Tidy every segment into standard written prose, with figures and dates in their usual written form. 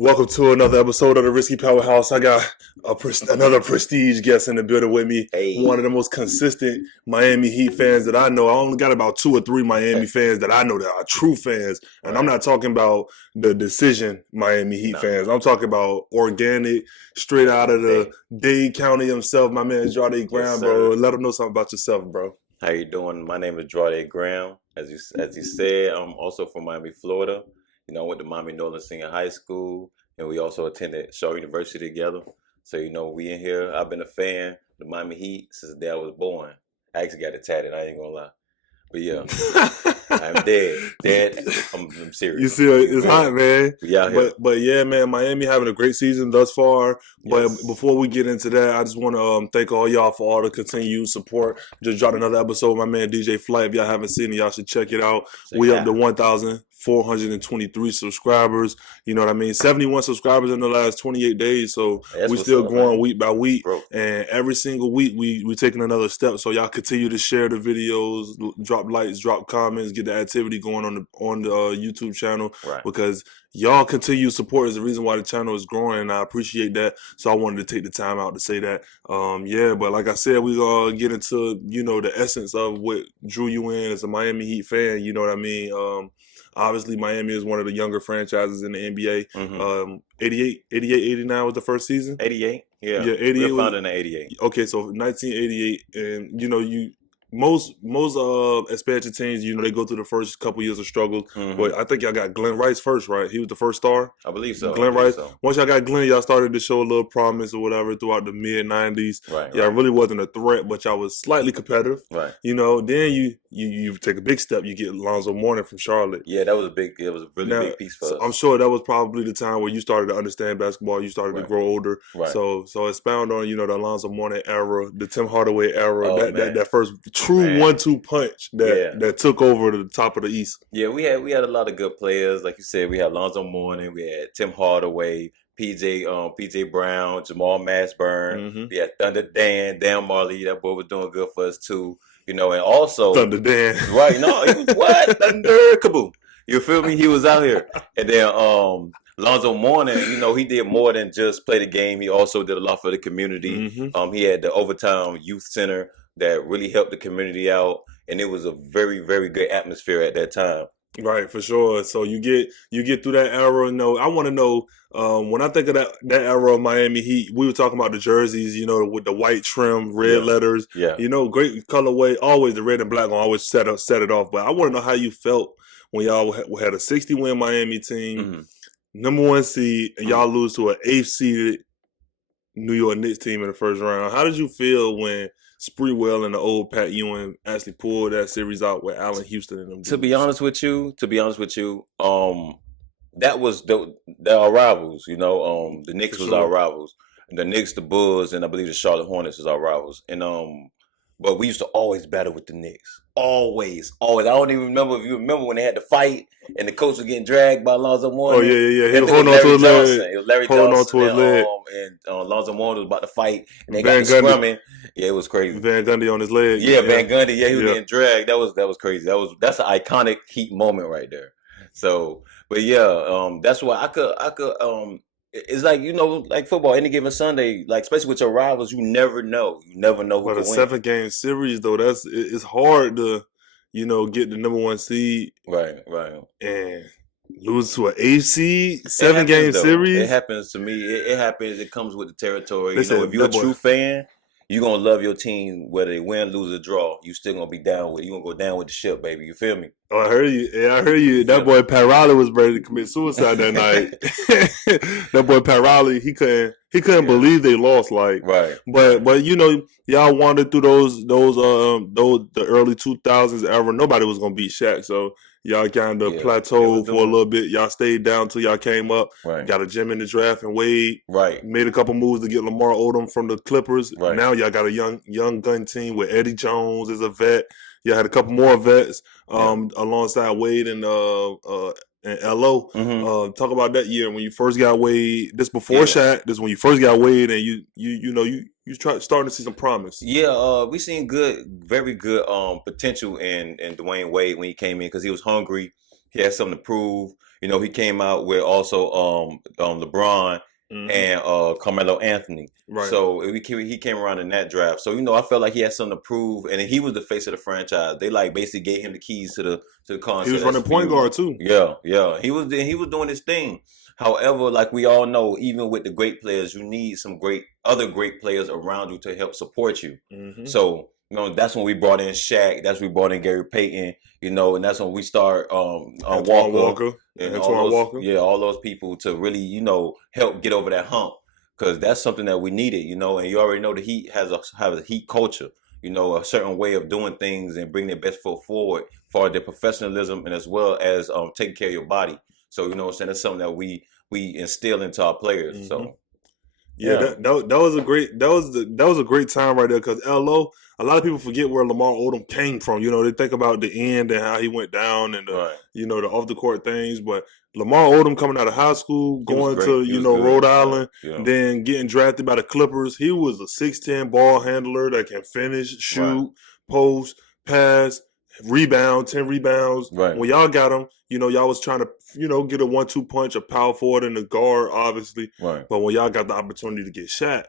Welcome to another episode of the Risky Powerhouse. I got another prestige guest in the building with me. Hey. One of the most consistent Miami Heat fans that I know. I only got about 2 or 3 Miami fans that I know that are true fans. And I'm not talking about the decision Miami Heat fans. I'm talking about organic, straight out of the Dade County himself. My man Drawde Graham, bro. Let him know something about yourself, bro. How you doing? My name is Drawde Graham. As you said, I'm also from Miami, Florida. You know, I went to Miami Northern Senior High School, and we also attended Shaw University together. So, you know, we in here. I've been a fan of the Miami Heat since the day I was born. I actually got it tatted, I ain't gonna lie. But yeah, I'm dead. I'm serious. You see, it's hot, man. We out here. But yeah, man, Miami having a great season thus far. But before we get into that, I just want to thank all y'all for all the continued support. Just dropped another episode. My man DJ Flight. If y'all haven't seen it, y'all should check it out. We up to 1,423 subscribers. You know what I mean? 71 subscribers in the last 28 days. So we still growing week by week. Bro. And every single week we taking another step. So y'all continue to share the videos, drop likes, drop comments, get the activity going on the YouTube channel. Right. Because y'all continued support is the reason why the channel is growing, and I appreciate that. So I wanted to take the time out to say that. But like I said, we gonna get into, you know, the essence of what drew you in as a Miami Heat fan. You know what I mean? Obviously, Miami is one of the younger franchises in the NBA. 88, 89 was the first season? 88, yeah. 88 we were founded in 88. Okay, so 1988, and, you know, most expansion teams, you know, they go through the first couple years of struggle. But I think y'all got Glenn Rice first, right? He was the first star. I believe so. Glenn Rice. So. Once y'all got Glenn, y'all started to show a little promise or whatever throughout the mid '90s. Right. Y'all really wasn't a threat, but y'all was slightly competitive. Right. You know, then you take a big step. You get Lonzo Mourning from Charlotte. Yeah, that was a really big piece for us. I'm sure that was probably the time where you started to understand basketball. You started to grow older. Right. So expound on, you know, the Lonzo Mourning era, the Tim Hardaway era, that first true 1-2 punch that took over the top of the East. Yeah, we had a lot of good players. Like you said, we had Lonzo Mourning, we had Tim Hardaway, PJ Brown, Jamal Mashburn. We had Thunder Dan Marley. That boy was doing good for us too. You know, and also Thunder Dan. Right, no, he was what? Thunder Kaboom. You feel me? He was out here. And then Lonzo Mourning, you know, he did more than just play the game. He also did a lot for the community. He had the Overtime Youth Center that really helped the community out, and it was a very, very good atmosphere at that time. Right, for sure. So you get through that era. No, I want to know, when I think of that era of Miami Heat, we were talking about the jerseys, you know, with the white trim, red letters. Yeah. You know, great colorway. Always the red and black one always set it off. But I want to know how you felt when y'all had a 60-win Miami team, number 1 seed, and y'all lose to an 8th seeded New York Knicks team in the first round. How did you feel when Spreewell and the old Pat Ewing actually pulled that series out with Allen Houston and them dudes? To be honest with you, that was our rivals. You know, the Knicks was our rivals. The Knicks, the Bulls, and I believe the Charlotte Hornets was our rivals. And but we used to always battle with the Knicks. Always. I don't even remember if you remember when they had to fight and the coach was getting dragged by Lonzo Mourning. Oh yeah. He was holding on to his leg. It was Larry Johnson and Lonzo Mourning was about to fight and they got scrumming. Yeah, it was crazy. Van Gundy on his leg. Yeah, Van Gundy. Yeah, he was getting dragged. That was crazy. That's an iconic Heat moment right there. So, but yeah, that's why I could. It's like, you know, like football, any given Sunday, like especially with your rivals, you never know. You never know who can win. But a 7-game series though, it's hard to, you know, get the number 1 seed. Right. And lose to an 8th seed, 7-game series. It happens to me. It happens. It comes with the territory. You know, if you're a true fan, you're going to love your team whether they win, lose, or draw. You still going to be down with it. You're going to go down with the ship, baby. You feel me? Oh, I heard you. Yeah, I heard you. That boy Pat Riley was ready to commit suicide that night. That boy Pat Riley, he couldn't believe they lost. Like, right. But you know, y'all wandered through those the early 2000s era. Nobody was gonna beat Shaq, so y'all kind of plateaued for a little bit. Y'all stayed down till y'all came up. Right. Got a gem in the draft and Wade. Right. Made a couple moves to get Lamar Odom from the Clippers. Right. Now y'all got a young gun team with Eddie Jones as a vet. Y'all had a couple more vets alongside Wade and LO. Talk about that year when you first got Wade. This before Shaq. This when you first got Wade, and you starting to see some promise. Yeah, we seen very good potential in Dwayne Wade when he came in because he was hungry. He had something to prove. You know, he came out with also LeBron and Carmelo Anthony. Right. So he came around in that draft. So, you know, I felt like he had something to prove, and he was the face of the franchise. They like basically gave him the keys to the concept. He was running point guard too. Yeah, yeah. He was doing his thing. However, like we all know, even with the great players, you need some other great players around you to help support you. So, you know, that's when we brought in Shaq. That's when we brought in Gary Payton. You know, and that's when we start Walker. And all those people to really, you know, help get over that hump, because that's something that we needed. You know, and you already know the Heat have a Heat culture. You know, a certain way of doing things and bringing their best foot forward for their professionalism and as well as taking care of your body. So, you know what I'm saying? That's something that we instill into our players. So yeah, that was a great time right there, because LO, a lot of people forget where Lamar Odom came from. You know, they think about the end and how he went down and you know, the off the court things, but Lamar Odom coming out of high school, going to Rhode Island, then getting drafted by the Clippers. He was a 6'10" ball handler that can finish, shoot, post, pass, rebound, 10 rebounds. Right. When y'all got him, you know, y'all was trying to, you know, get a 1-2 punch, a power forward and a guard, obviously. Right. But when y'all got the opportunity to get Shaq,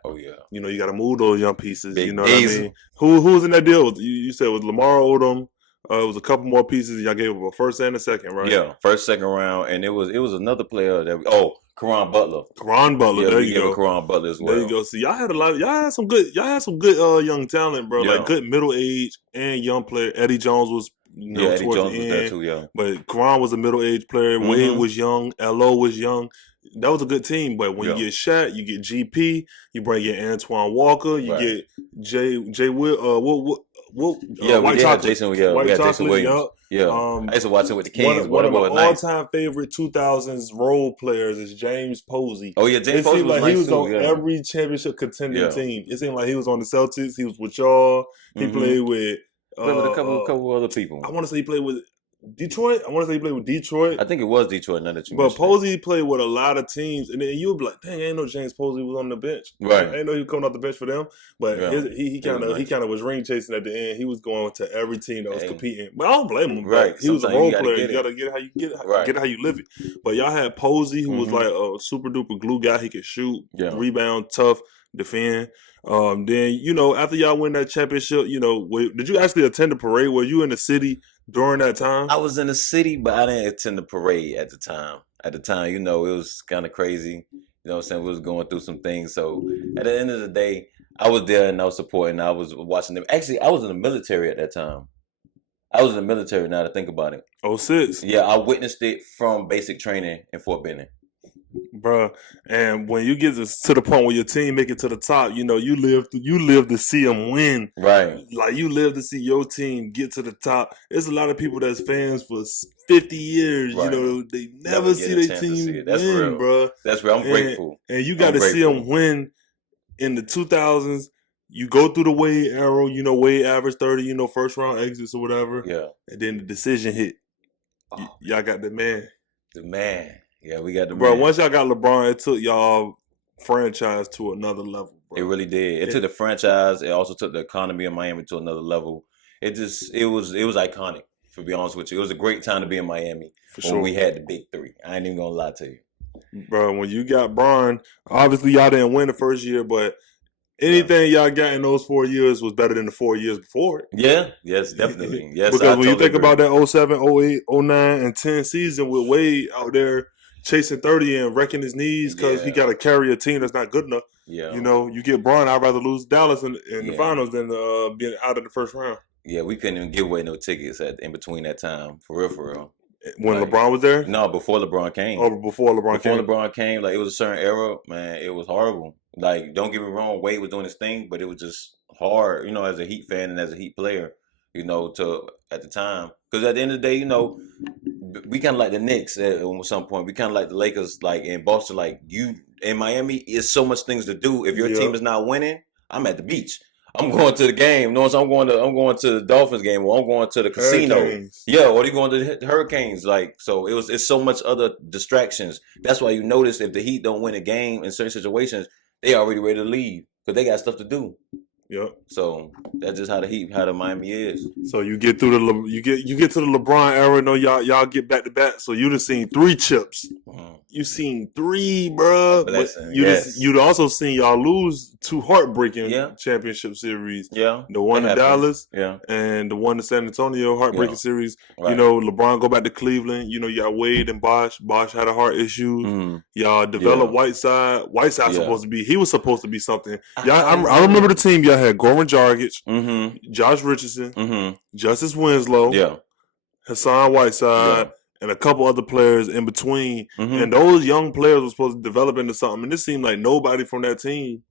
you know, you got to move those young pieces. You know what I mean? Who was in that deal? You said it was Lamar Odom. It was a couple more pieces. Y'all gave him a first and a second, right? Yeah, first, second round, and it was another player that Caron Butler. Caron Butler, there you go. Caron Butler as well. There you go. See, y'all had some good young talent, bro. Like good middle age and young player. Eddie Jones was. You know, Eddie Jones was there too, But Caron was a middle-aged player. Wade was young. Lo was young. That was a good team. But when you get Shaq, you get GP. You bring in Antoine Walker. You get Jay Will. We had Jason. We had Jason Williams. I used to watch it with the Kings. One of my all-time favorite 2000s role players is James Posey. Oh yeah, James Posey was nice. He was on every championship contending team. It seemed like he was on the Celtics. He was with y'all. He played with. Played with a couple other people. I want to say he played with Detroit. I think it was Detroit. Now that you but Posey played with a lot of teams, and then you'll be like, "Dang, I didn't know James Posey was on the bench." Right. I didn't know he was coming off the bench for them. But he kind of was ring chasing at the end. He was going to every team that was competing. But I don't blame him. Right. He was a role player. You gotta get it how you get it. Get it how you live it. But y'all had Posey, who was like a super duper glue guy. He could shoot, rebound, tough, defend. Then, you know, after y'all win that championship, you know, did you actually attend the parade? Were you in the city during that time? I was in the city, but I didn't attend the parade at the time. At the time, you know, it was kind of crazy. You know what I'm saying? We was going through some things. So at the end of the day, I was there and I was supporting. I was watching them. Actually, I was in the military at that time. I was in the military now to think about it. 06? Yeah, I witnessed it from basic training in Fort Benning. Bruh, and when you get to the point where your team make it to the top, you know, you live to see them win. Right. Like, you live to see your team get to the top. There's a lot of people that's fans for 50 years, you know, they never see their team win, bro. That's real. I'm grateful. And you got to see them win in the 2000s. You go through the Wade era, you know, Wade average 30, you know, first round exits or whatever. Yeah. And then the decision hit. Y'all got the man. The man. Yeah, we got the bro. man. Once y'all got LeBron, it took y'all franchise to another level, bro. It really did. It took the franchise. It also took the economy of Miami to another level. It was iconic. To be honest with you, it was a great time to be in Miami when we had the big three. I ain't even gonna lie to you, bro. When you got Bron, obviously y'all didn't win the first year, but anything y'all got in those 4 years was better than the 4 years before it. Yeah, yes, definitely. Yes, because when you think about that 07, 08, 09, and 10 season with Wade out there chasing 30 and wrecking his knees because he got to carry a team that's not good enough. Yeah, you know, you get Bron, I'd rather lose Dallas in the finals than being out of the first round. Yeah, we couldn't even give away no tickets in between that time, for real. When LeBron was there? No, before LeBron came. Oh, before LeBron came, like, it was a certain era, man, it was horrible. Like, don't get me wrong, Wade was doing his thing, but it was just hard, you know, as a Heat fan and as a Heat player, you know, at the time. Because at the end of the day, you know, we kind of like the Knicks at some point. We kind of like the Lakers, like in Boston. Like, you in Miami, it's so much things to do. If your team is not winning, I'm at the beach. I'm going to the game. No, so I'm going to the Dolphins game, or I'm going to the casino. Hurricanes. Yeah, or they going to the Hurricanes. Like, so it's so much other distractions. That's why you notice if the Heat don't win a game in certain situations, they already ready to leave because they got stuff to do. Yep. So that's just how the Miami is. So you get through you get to the LeBron era. No, y'all get back to back. So you done seen 3 chips. You seen 3, bro. But you'd also seen y'all lose 2 heartbreaking championship series. Yeah, the one in Dallas, and the one in San Antonio, heartbreaking series. Right. You know, LeBron go back to Cleveland. You know, y'all Wade and Bosh. Bosh had a heart issue. Y'all developed Whiteside. Whiteside he was supposed to be something. I remember the team y'all had: Goran Dragic, Josh Richardson, Justice Winslow, Hassan Whiteside. And a couple other players in between. And those young players were supposed to develop into something. And it seemed like nobody from that team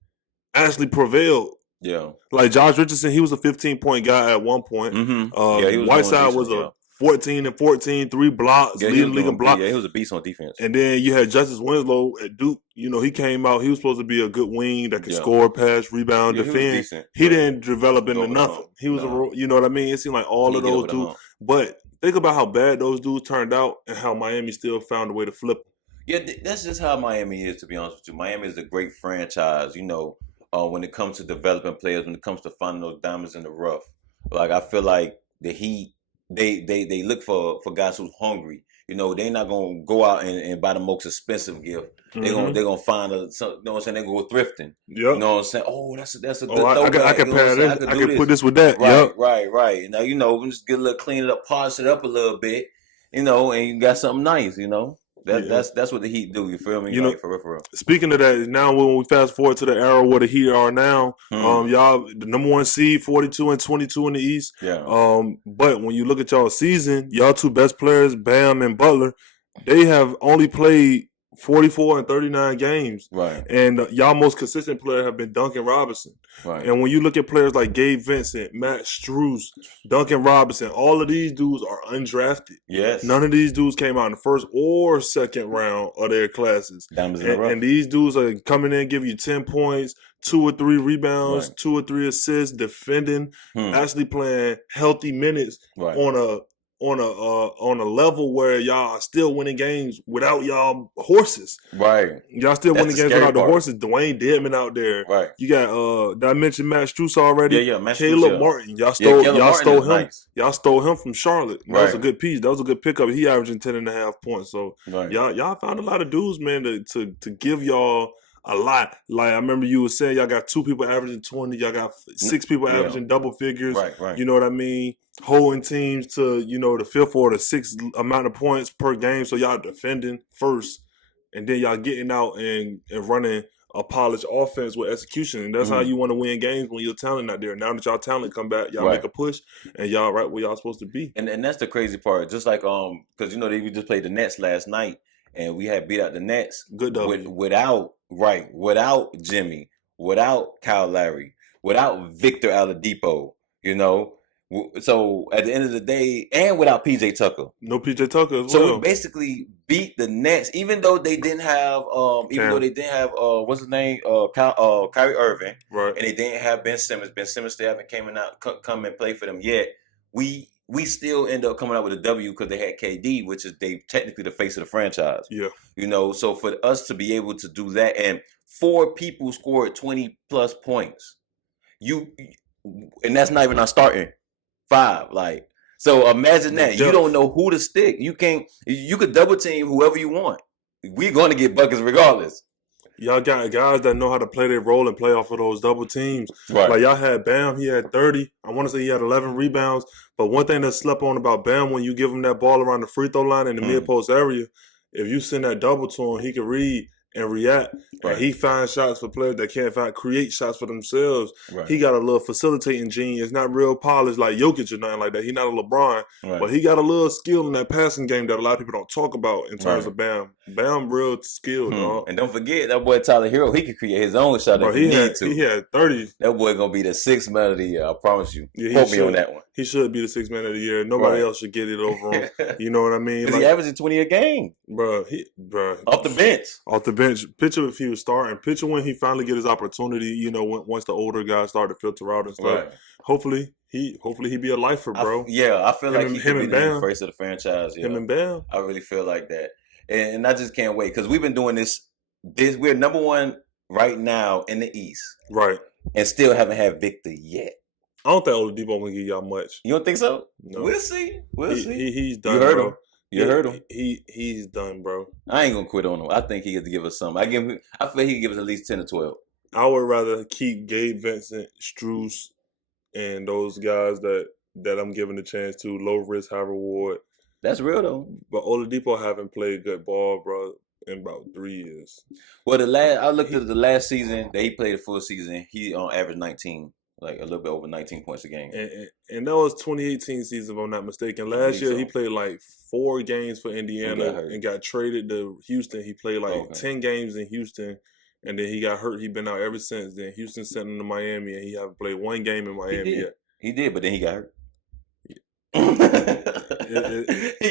actually prevailed. Yeah. Like Josh Richardson, he was a 15-point guy at one point. Whiteside was a 14 and 14, 3 blocks, leading league in blocks. Yeah, he was a beast on defense. And then you had Justice Winslow at Duke. You know, he came out. He was supposed to be a good wing that could score, pass, rebound, defend. He didn't develop into nothing. He was you know what I mean? It seemed like all of those dudes. But think about how bad those dudes turned out and how Miami still found a way to flip them. Yeah, that's just how Miami is, to be honest with you. Miami is a great franchise, you know, when it comes to developing players, when it comes to finding those diamonds in the rough. Like, I feel like the Heat, they look for guys who's hungry. You know, they're not going to go out and buy the most expensive gift. They're gonna find you know what I'm saying? They're going to go thrifting. Yep. You know what I'm saying? Oh, that's a good throwback. I can pair this. I can put this with that. Right. Now, you know, we just get a little, clean it up, polish it up a little bit, you know, and you got something nice, you know. That's what the Heat do. You feel me? You know, for real. Speaking of that, now when we fast forward to the era where the Heat are now, y'all the number 1 seed, 42 and 22 in the East. Yeah. But when you look at y'all season, y'all 2 best players, Bam and Butler, they have only played 44 and 39 games. Right. And y'all most consistent player have been Duncan Robinson. Right. And when you look at players like Gabe Vincent, Matt Strus, Duncan Robinson, all of these dudes are undrafted. Yes. None of these dudes came out in the first or second round of their classes. And these dudes are coming in, give you 10 points, 2 or 3 rebounds, 2 or 3 assists, defending, actually playing healthy minutes on a level where y'all are still winning games without y'all horses. Right. Y'all still winning games without the horses. Dwayne Dedman out there. Right. You got did I mention Matt Strus already? Yeah, Matt Caleb Martin. Y'all stole him. Nice. Y'all stole him from Charlotte. That was a good piece. That was a good pickup. He averaging 10.5 points. So y'all found a lot of dudes, man, to give y'all a lot. Like I remember you were saying y'all got 2 people averaging 20, y'all got 6 people averaging double figures. Right. You know what I mean? Holding teams to, you know, the 5th or the 6th amount of points per game. So y'all defending first, and then y'all getting out and running a polished offense with execution. And that's how you want to win games, when your talent not there. Now that y'all talent come back, y'all make a push, and y'all right where y'all supposed to be. And that's the crazy part. Just like because you know we just played the Nets last night, and we had beat out the Nets. Good though. Without Jimmy, without Kyle Lowry, without Victor Oladipo, you know. So at the end of the day, and without PJ Tucker, no PJ Tucker as well. So we basically beat the Nets, even though they didn't have, what's his name, Kyrie Irving, right? And they didn't have Ben Simmons. Ben Simmons still haven't come and play for them yet. We still end up coming out with a W because they had KD, which is they technically the face of the franchise. Yeah, you know. So for us to be able to do that, and 4 people scored 20+ points, and that's not even our starting 5. Like, so imagine that. You don't know who to stick. You could double team whoever you want. We're going to get buckets regardless. Y'all got guys that know how to play their role and play off of those double teams. Right. Like y'all had Bam, he had 30. I want to say he had 11 rebounds. But one thing that's slept on about Bam, when you give him that ball around the free throw line in the mid-post area, if you send that double to him, he can read and react. Right. And he finds shots for players that can't create shots for themselves. Right. He got a little facilitating genius, not real polished like Jokic or nothing like that. He's not a LeBron, but he got a little skill in that passing game that a lot of people don't talk about in terms of Bam. Bam real skilled, dog. And don't forget, that boy Tyler Hero, he could create his own shot if he need to. He had 30. That boy going to be the 6th man of the year, I promise you. Quote me on that one. He should be the 6th man of the year. Nobody else should get it over him. You know what I mean? Because he averaging 20 a game. Bro. Off the bench. Off the bench. Picture if he was starting. Picture when he finally get his opportunity, you know, once the older guys start to filter out and stuff. Right. Hopefully he be a lifer, bro. I feel like he could be the face of the franchise. Him and Bam. I really feel like that. And I just can't wait because we've been doing this. We're number 1 right now in the East. Right. and still haven't had Victor yet. I don't think Oladipo gonna give y'all much. You don't think so? No. We'll see. We'll see. He's done. You heard bro. him. You heard him. He's done, bro. I ain't gonna quit on him. I think he has to give us something. I feel he can give us at least 10 or 12. I would rather keep Gabe Vincent, Strus, and those guys that I'm giving a chance to. Low risk, high reward. That's real though. But Oladipo haven't played good ball, bro, in about 3 years. Well, I looked at the last season that he played a full season. He on average 19, like a little bit over 19 points a game. And that was 2018 season, if I'm not mistaken. Last year he played like 4 games for Indiana and got traded to Houston. He played like 10 games in Houston. And then he got hurt. He been out ever since then. Houston sent him to Miami, and he haven't played 1 game in Miami yet. He did, but then he got hurt. He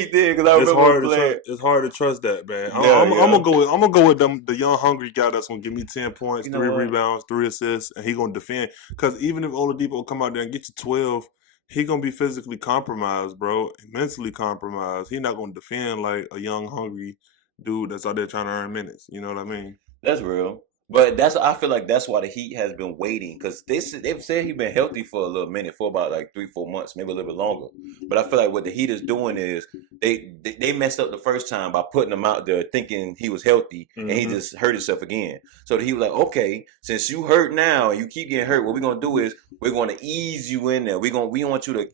did because I remember it's hard to trust that, man. I'm gonna go with them. The young hungry guy that's gonna give me 10 points, 3 rebounds, 3 assists, and he gonna defend. Because even if Oladipo come out there and get you 12, he gonna be physically compromised, bro, mentally compromised. He not gonna defend like a young hungry dude that's out there trying to earn minutes. You know what I mean? That's real. But I feel like that's why the Heat has been waiting, because they've said he's been healthy for a little minute, for about like 3-4 months, maybe a little bit longer. But I feel like what the Heat is doing is they messed up the first time by putting him out there thinking he was healthy, and he just hurt himself again. So he was like, okay, since you hurt now and you keep getting hurt, what we're gonna do is we're gonna ease you in there. We want you to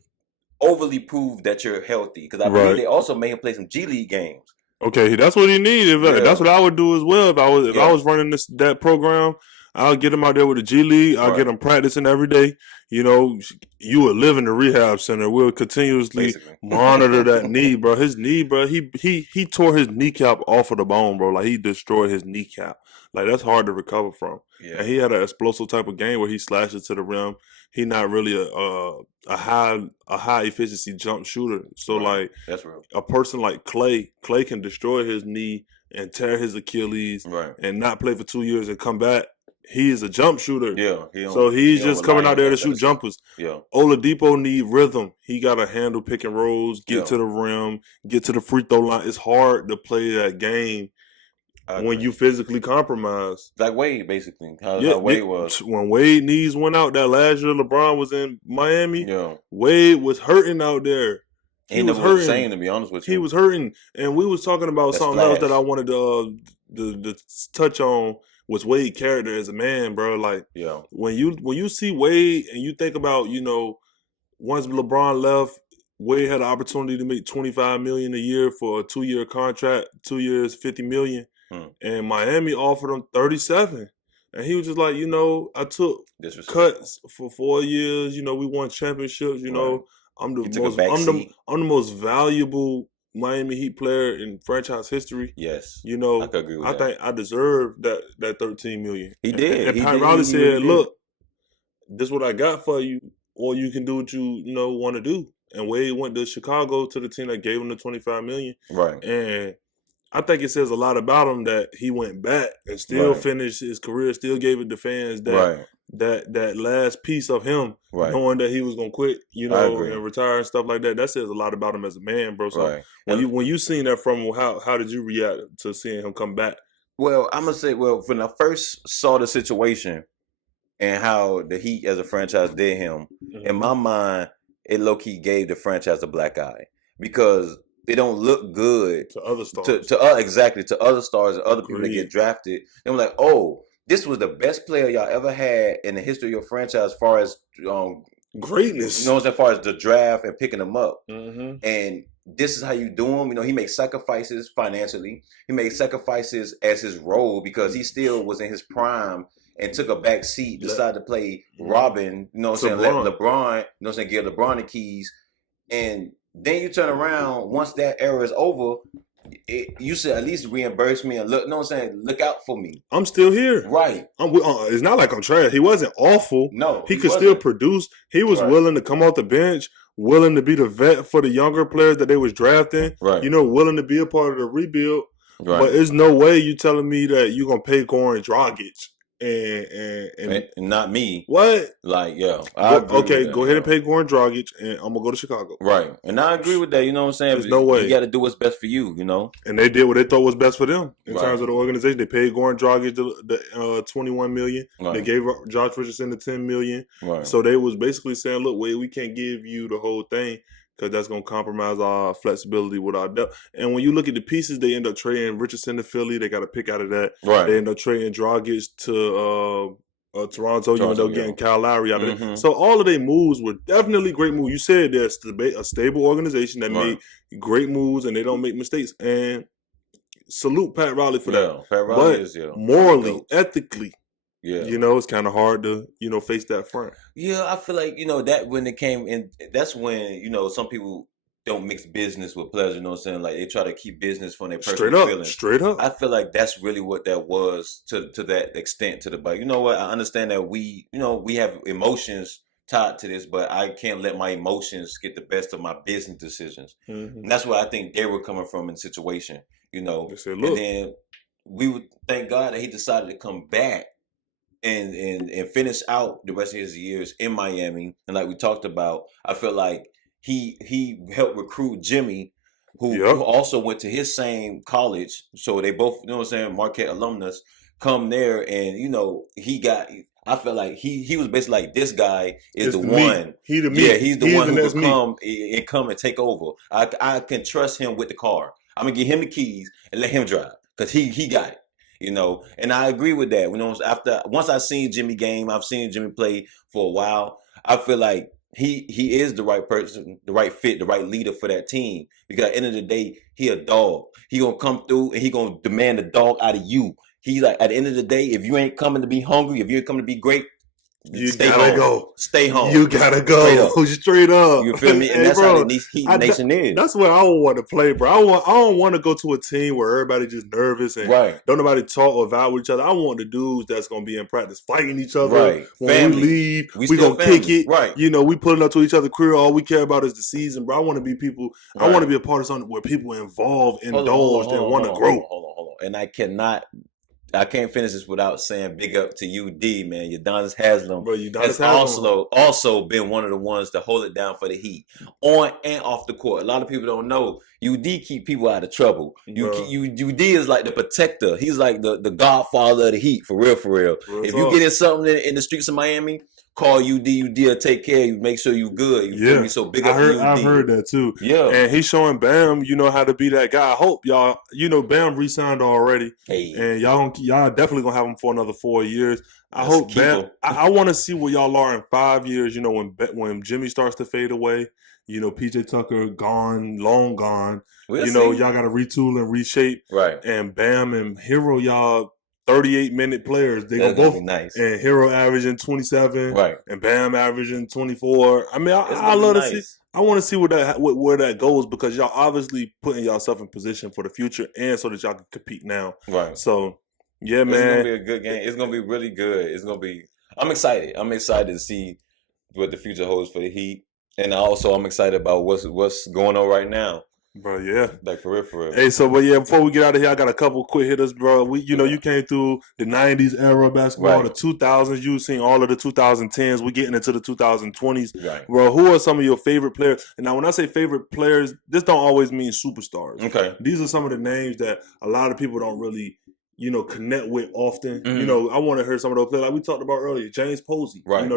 overly prove that you're healthy, because I believe they also made him play some G League games. Okay, that's what he needed. That's what I would do as well. If I was running that program, I'll get him out there with the G League. I'll get him practicing every day. You know, you would live in the rehab center. We'll continuously monitor that knee, bro. His knee, bro. He tore his kneecap off of the bone, bro. Like he destroyed his kneecap. Like that's hard to recover from. Yeah. And he had an explosive type of game where he slashes to the rim. He not really a high efficiency jump shooter. So like that's real. A person like Clay can destroy his knee and tear his Achilles and not play for 2 years and come back. He is a jump shooter. Yeah. So he's just coming out there to shoot jumpers. Yeah. Oladipo need rhythm. He got to handle pick and rolls, get to the rim, get to the free throw line. It's hard to play that game when you physically compromised. Like Wade, basically. How Wade was. When Wade knees went out that last year LeBron was in Miami, Wade was hurting out there. He was hurting. Saying, to be honest with you. He was hurting. And we was talking about something else that I wanted to touch on, was Wade's character as a man, bro. Like when you see Wade and you think about, you know, once LeBron left, Wade had an opportunity to make $25 million a year for a 2-year contract, 2 years, $50 million. And Miami offered him 37. And he was just like, you know, I took cuts for 4 years. You know, we won championships. You know, I'm the most valuable Miami Heat player in franchise history. Yes, you know, I could agree with that. Think I deserve that $13 million. He did. And Pat Riley said, "Look, this is what I got for you, or you can do what you want to do." And Wade went to Chicago, to the team that gave him the $25 million. Right. And I think it says a lot about him that he went back and still finished his career, still gave it to fans that last piece of him, knowing that he was gonna quit, you know, and retire and stuff like that. That says a lot about him as a man, bro. So when you seen that from him, how did you react to seeing him come back? Well, I'm gonna say, when I first saw the situation and how the Heat as a franchise did him, in my mind, it low key gave the franchise a black eye, because they don't look good to other stars. To other stars and other people that get drafted. They were like, oh, this was the best player y'all ever had in the history of your franchise as far as greatness. You know, as far as the draft and picking them up. And this is how you do him. You know, he makes sacrifices financially. He made sacrifices as his role, because he still was in his prime and took a back seat, decided to play Robin, you know what I'm saying, let LeBron, you know what I'm saying, give LeBron the keys. And then you turn around, once that era is over, you should at least reimburse me and look, you know what I'm saying, look out for me. I'm still here. Right. It's not like I'm trash. He wasn't awful. No. He could still produce. He was willing to come off the bench, willing to be the vet for the younger players that they was drafting. Right. You know, willing to be a part of the rebuild. Right. But there's no way you telling me that you're going to pay Goran Dragic and not me. What? Like, yeah. Okay, go ahead and pay Goran Dragic, and I'm gonna go to Chicago. Right, and I agree with that. You know what I'm saying? There's no way. You got to do what's best for you. You know. And they did what they thought was best for them in terms of the organization. They paid Goran Dragic the $21 million. Right. They gave Josh Richardson the $10 million. Right. So they was basically saying, "Look, we can't give you the whole thing because that's gonna compromise our flexibility with our depth." And when you look at the pieces, they end up trading Richardson to Philly. They got a pick out of that. Right. They end up trading Dragic to Toronto, even though getting Kyle Lowry out of it. So all of their moves were definitely great moves. You said they're a stable organization that made great moves and they don't make mistakes. And salute Pat Riley for that. Pat Riley is morally, ethically, you know, it's kind of hard to, you know, face that front. Yeah, I feel like, you know, that when it came in, that's when, you know, some people don't mix business with pleasure, you know what I'm saying? Like they try to keep business from their personal feelings. Straight up. I feel like that's really what that was to that extent to the bike. You know what? I understand that we have emotions tied to this, but I can't let my emotions get the best of my business decisions. Mm-hmm. And that's where I think they were coming from in the situation, you know. Said, and then we would thank God that he decided to come back and finish out the rest of his years in Miami. And like we talked about, I feel like he helped recruit Jimmy, who also went to his same college. So they both, you know what I'm saying, Marquette alumnus, come there, and you know I felt like he was basically like, this guy is the one. He's the one who could come and take over. I can trust him with the car. I'm gonna give him the keys and let him drive because he got it. You know, and I agree with that. You know, once I seen Jimmy game, I've seen Jimmy play for a while. I feel like he is the right person, the right fit, the right leader for that team. Because at the end of the day, he a dog. He gonna come through and he gonna demand the dog out of you. He's like, at the end of the day, if you ain't coming to be hungry, if you ain't coming to be great, you gotta go. Stay home. You gotta go. Straight up. You feel me? And that's how the Heat Nation is. That's where I would want to play, bro. I don't want to go to a team where everybody just nervous and don't nobody talk or vibe with each other. I want the dudes that's gonna be in practice fighting each other. Right. When we leave, we gonna kick it. Right. You know, we pulling up to each other's career. All we care about is the season, bro. I want to be people. Right. I want to be a part of something where people involved, indulged, and want to grow. Hold on. And I can't finish this without saying big up to UD, man. Udonis Haslem has also been one of the ones to hold it down for the Heat on and off the court. A lot of people don't know UD keep people out of trouble. UD is like the protector. He's like the godfather of the Heat, for real. If you get in something in the streets of Miami, call UD. UD will take care of you, make sure you good. You feel me? So big up to UD. I heard that too. Yeah. And he's showing Bam, you know, how to be that guy. I hope y'all, you know, Bam re-signed already. Hey. And y'all definitely gonna have him for another 4 years. I hope Bam. I want to see where y'all are in 5 years. You know, when Jimmy starts to fade away. You know, PJ Tucker gone, long gone. Y'all got to retool and reshape. Right. And Bam and Hero, y'all 38-minute players. They go both nice. And Hero averaging 27. Right. And Bam averaging 24. I mean, I love to see. I want to see where that goes because y'all obviously putting yourself in position for the future and so that y'all can compete now. Right. So, yeah, man. It's gonna be a good game. It's gonna be really good. I'm excited. I'm excited to see what the future holds for the Heat. And also, I'm excited about what's going on right now. Bro, yeah. Like, for real. Hey, but before we get out of here, I got a couple quick hitters, bro. You came through the 90s era of basketball, the 2000s. You've seen all of the 2010s. We're getting into the 2020s. Right. Bro, who are some of your favorite players? And now, when I say favorite players, this don't always mean superstars. Okay. These are some of the names that a lot of people don't really, connect with often. Mm-hmm. I want to hear some of those players like we talked about earlier. James Posey. Right.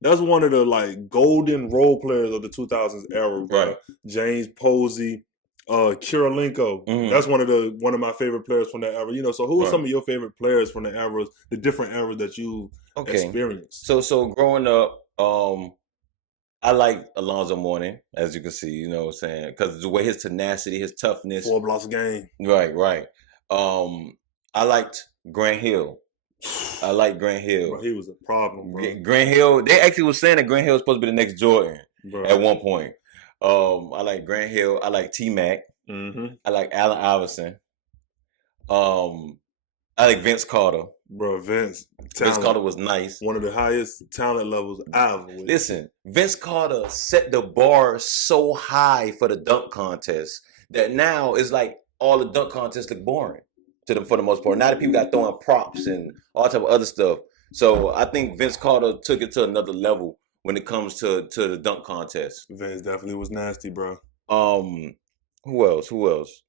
That's one of the like golden role players of the 2000s era, bro. Right. James Posey, Kirilenko. Mm-hmm. That's one of my favorite players from that era. So who are some of your favorite players from the eras, the different eras that you experienced? So growing up, I like Alonzo Mourning, as you can see, you know what I'm saying? Because the way his tenacity, his toughness. 4 blocks a game. Right. I liked Grant Hill. Bro, he was a problem, bro. Grant Hill, they actually was saying that Grant Hill was supposed to be the next Jordan at one point. I like Grant Hill. I like T-Mac. Mm-hmm. I like Allen Iverson. I like Vince Carter. Bro, Vince Carter was nice. One of the highest talent levels I've ever. Listen, Vince Carter set the bar so high for the dunk contest that now it's like all the dunk contests look boring. for the most part. Now that people got throwing props and all type of other stuff. So I think Vince Carter took it to another level when it comes to the dunk contest. Vince definitely was nasty, bro. Who else?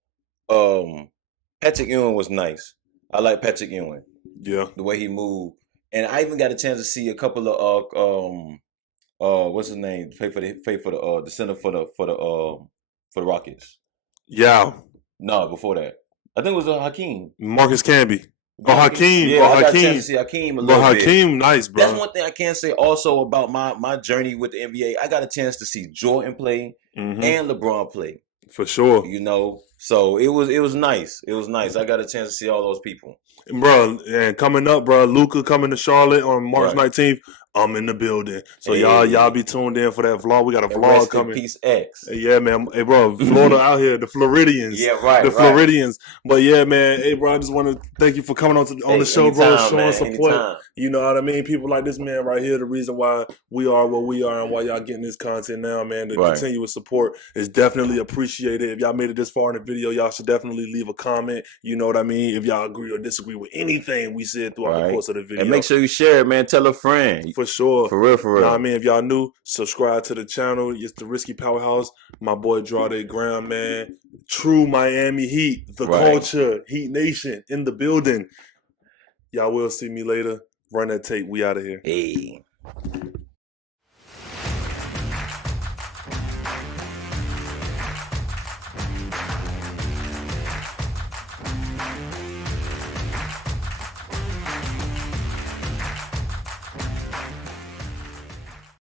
Patrick Ewing was nice. I like Patrick Ewing. Yeah. The way he moved. And I even got a chance to see a couple of what's his name? Play for the center for the Rockets. Yeah. No, before that. I think it was Hakeem. Marcus Camby. Oh, Hakeem. Yeah, I got a chance to see Hakeem a little bit. Hakeem, nice, bro. That's one thing I can say also about my journey with the NBA. I got a chance to see Jordan play and LeBron play. For sure. You know, so it was nice. It was nice. I got a chance to see all those people. Bro, and coming up, bro, Luka coming to Charlotte on March 19th. I'm in the building. So y'all be tuned in for that vlog. We got a vlog coming. Peace X. Yeah, man. Hey, bro, Florida out here, the Floridians. Yeah, right. The Floridians. But yeah, man. Hey, bro, I just want to thank you for coming on the show, bro, showing support. Anytime. You know what I mean? People like this man right here, the reason why we are what we are and why y'all getting this content now, man. The continuous support is definitely appreciated. If y'all made it this far in the video, y'all should definitely leave a comment. You know what I mean? If y'all agree or disagree with anything we said throughout the course of the video. And make sure you share it, man. Tell a friend. For sure. For real. You know what I mean? If y'all new, subscribe to the channel. It's the Risky Powerhouse. My boy Drawde Graham, man. True Miami Heat. The culture. Heat Nation in the building. Y'all will see me later. Run that tape. We out of here. Hey.